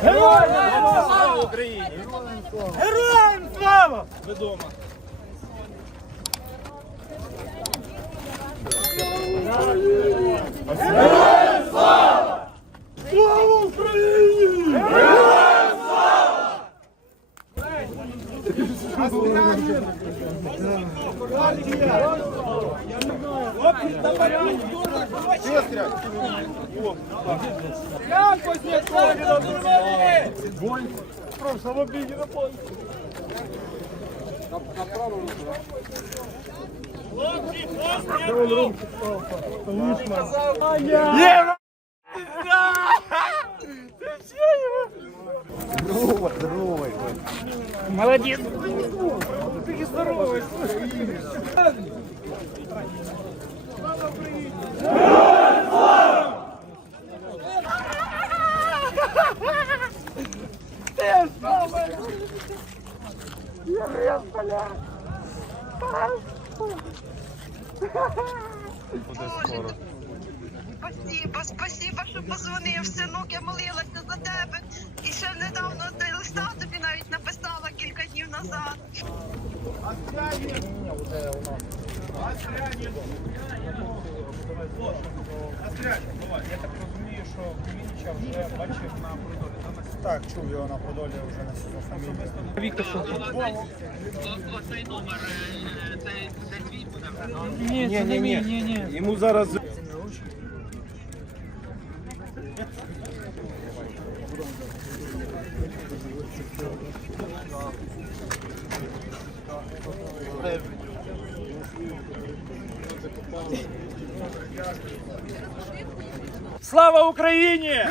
Слава Україні! Героям слава! Відомо. Слава Україні! Гонь. В прошлом обеде на поле. На правую руку, да? Локти, пост, Ева! Ну. Ну, Ты все его? Здорово, здорово. Молодец. Ты здоровый. Слава, Спасибо, спасибо, що позвонив, синок, я молилася за тебе. І ще недавно листа тобі навіть написала кілька днів назад. Я так розумію, що Кулініча вже бачив на коридорі. Так, чув його на Подолі вже на фамілію. Віктор, що Ні, це не мій, ні, ні. Йому зараз Слава Україні!